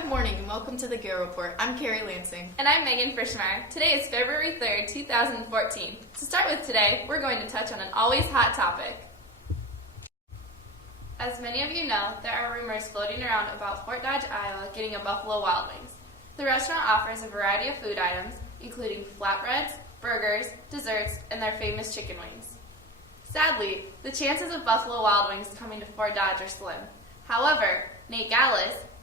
Good morning and welcome to the Gael Report. I'm Carrie Lansing. And I'm Megan Frischmeyer. Today is February 3rd, 2014. To start with today, we're going to touch on an always hot topic. As many of you know, there are rumors floating around about Fort Dodge, Iowa getting a Buffalo Wild Wings. The restaurant offers a variety of food items, including flatbreads, burgers, desserts, and their famous chicken wings. Sadly, the chances of Buffalo Wild Wings coming to Fort Dodge are slim. However, Nate Gael,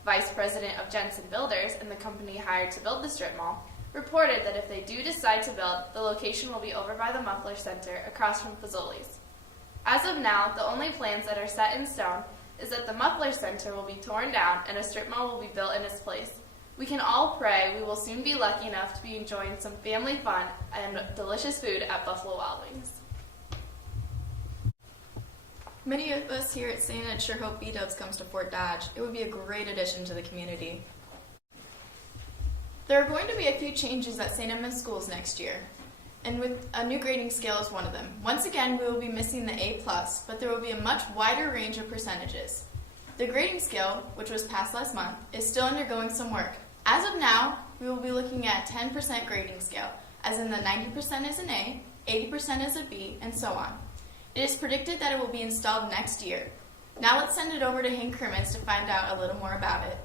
Vice President of Jensen Builders and the company hired to build the strip mall, reported that if they do decide to build, the location will be over by the Muffler Center across from Fazoli's. As of now, the only plans that are set in stone is that the Muffler Center will be torn down and a strip mall will be built in its place. We can all pray we will soon be lucky enough to be enjoying some family fun and delicious food at Buffalo Wild Wings. Many of us here at St. Ed sure hope B-Dubs comes to Fort Dodge. It would be a great addition to the community. There are going to be a few changes at St. Edmund schools next year, and with a new grading scale is one of them. Once again, we will be missing the A+, but there will be a much wider range of percentages. The grading scale, which was passed last month, is still undergoing some work. As of now, we will be looking at 10% grading scale, as in the 90% is an A, 80% is a B, and so on. It is predicted that it will be installed next year. Now let's send it over to Hank Crimmins to find out a little more about it.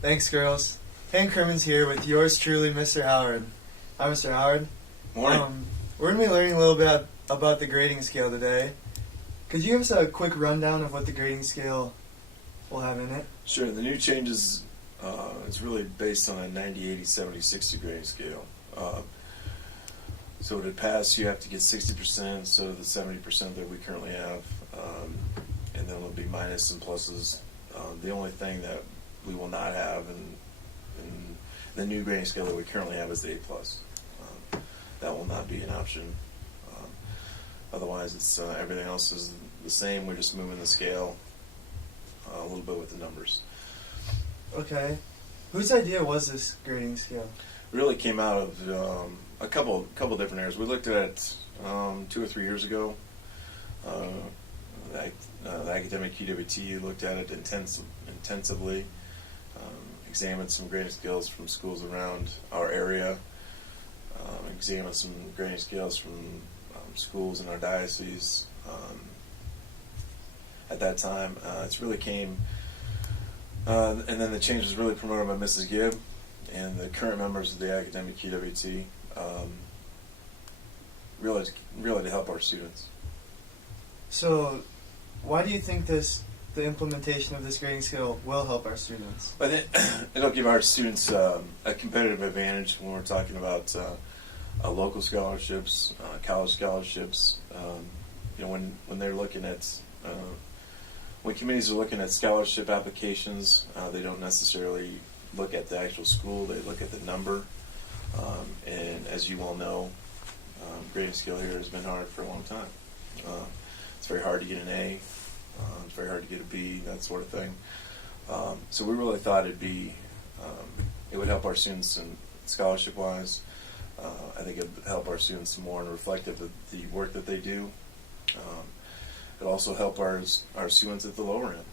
Thanks, girls. Hank Crimmins here with yours truly, Mr. Howard. Hi, Mr. Howard. Morning. We're going to be learning a little bit about the grading scale today. Could you give us a quick rundown of what the grading scale will have in it? Sure. The new changes, it's really based on a 90, 80, 70, 60 grading scale. So to pass, you have to get 60%, so the 70% that we currently have, and then it'll be minus and pluses. The only thing that we will not have in the new grading scale that we currently have is the A+. That will not be an option. Otherwise, it's everything else is the same. We're just moving the scale a little bit with the numbers. Okay. Whose idea was this grading scale? It really came out of a couple different areas. We looked at it 2 or 3 years ago. The academic QWT looked at it intensively, examined some grading scales from schools around our area, examined some grading scales from schools in our diocese. At that time, it's really came, and then the change was really promoted by Mrs. Gibb and the current members of the academic QWT. Really to help our students. So, why do you think the implementation of this grading scale will help our students? I think it'll give our students a competitive advantage when we're talking about local scholarships, college scholarships. When they're looking at when committees are looking at scholarship applications, they don't necessarily look at the actual school; they look at the number. And as you well know, grading scale here has been hard for a long time. It's very hard to get an A. It's very hard to get a B, that sort of thing. So we really thought it would help our students in scholarship-wise. I think it would help our students more and reflective of the work that they do. It also help our students at the lower end.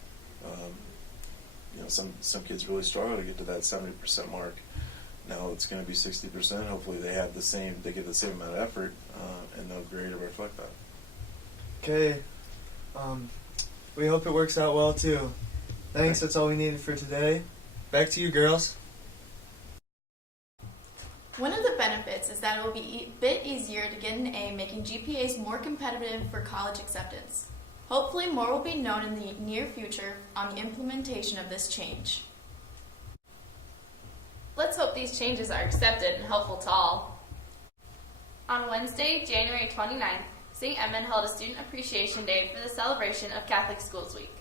Some kids really struggle to get to that 70% mark. Now it's going to be 60%. Hopefully they give the same amount of effort, and they'll grade to reflect that. Okay. We hope it works out well too. Thanks. That's all we needed for today. Back to you, girls. One of the benefits is that it will be a bit easier to get an A, making GPAs more competitive for college acceptance. Hopefully more will be known in the near future on the implementation of this change. Let's hope these changes are accepted and helpful to all. On Wednesday, January 29th, St. Edmund held a Student Appreciation Day for the celebration of Catholic Schools Week.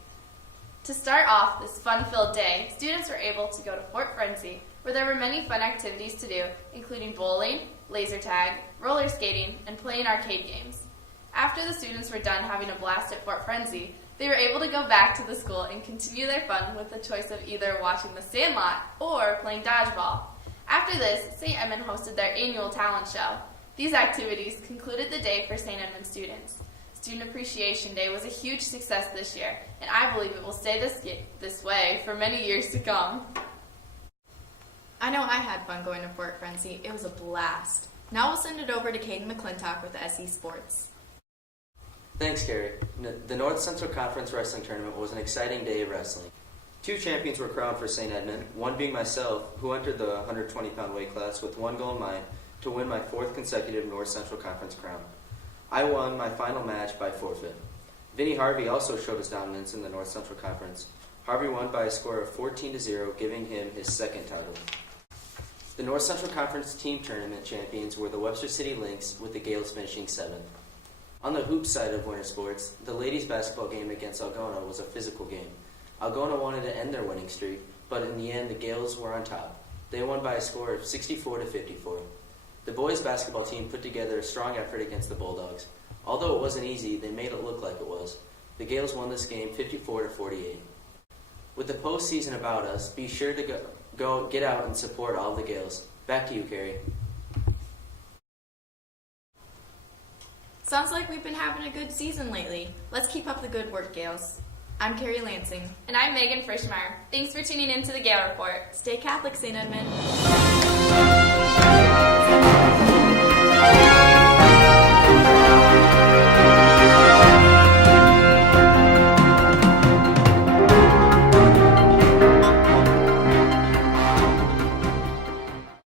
To start off this fun-filled day, students were able to go to Fort Frenzy, where there were many fun activities to do, including bowling, laser tag, roller skating, and playing arcade games. After the students were done having a blast at Fort Frenzy, they were able to go back to the school and continue their fun with the choice of either watching The Sandlot or playing dodgeball. After this, St. Edmund hosted their annual talent show. These activities concluded the day for St. Edmund students. Student Appreciation Day was a huge success this year, and I believe it will stay this way for many years to come. I know I had fun going to Fort Frenzy. It was a blast. Now we'll send it over to Caden McClintock with SE Sports. Thanks, Gary. The North Central Conference Wrestling Tournament was an exciting day of wrestling. 2 champions were crowned for St. Edmund, one being myself, who entered the 120-pound weight class with one goal in mind, to win my 4th consecutive North Central Conference crown. I won my final match by forfeit. Vinny Harvey also showed his dominance in the North Central Conference. Harvey won by a score of 14-0, giving him his 2nd title. The North Central Conference team tournament champions were the Webster City Lynx, with the Gaels finishing 7th. On the hoop side of winter sports, the ladies' basketball game against Algona was a physical game. Algona wanted to end their winning streak, but in the end the Gaels were on top. They won by a score of 64-54. The boys' basketball team put together a strong effort against the Bulldogs. Although it wasn't easy, they made it look like it was. The Gaels won this game 54-48. With the postseason about us, be sure to go get out and support all of the Gaels. Back to you, Carrie. Sounds like we've been having a good season lately. Let's keep up the good work, Gales. I'm Carrie Lansing. And I'm Megan Frischmeyer. Thanks for tuning in to the Gael Report. Stay Catholic, St. Edmund.